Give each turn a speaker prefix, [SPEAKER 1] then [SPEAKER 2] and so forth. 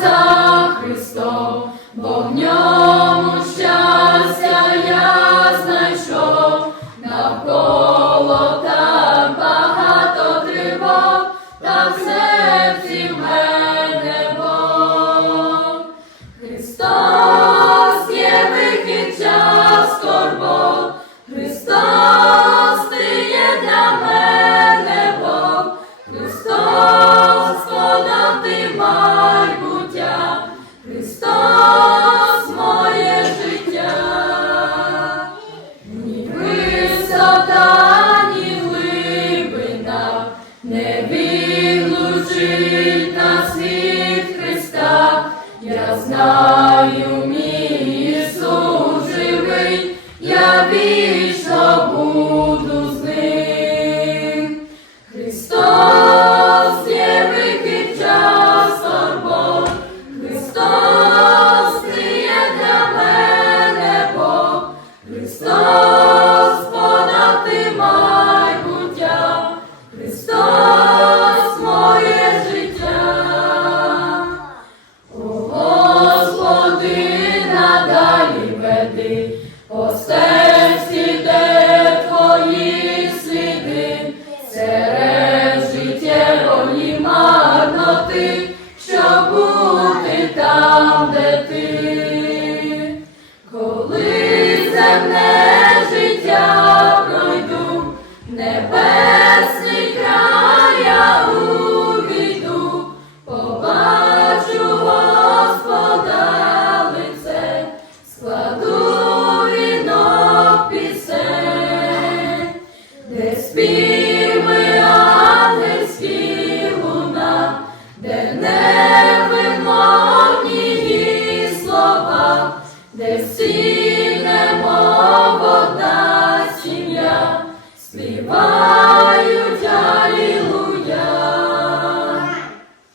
[SPEAKER 1] за Христом, бо в не відлучить нас від Христа. Я знаю, живий, я вічно буду з ним. Христос є вихід час скорбот, Христос є для мене Бог, Христос по стежці, де твої сліди, серед життєвої марноти, бути там, де ти. Коли земне Be one.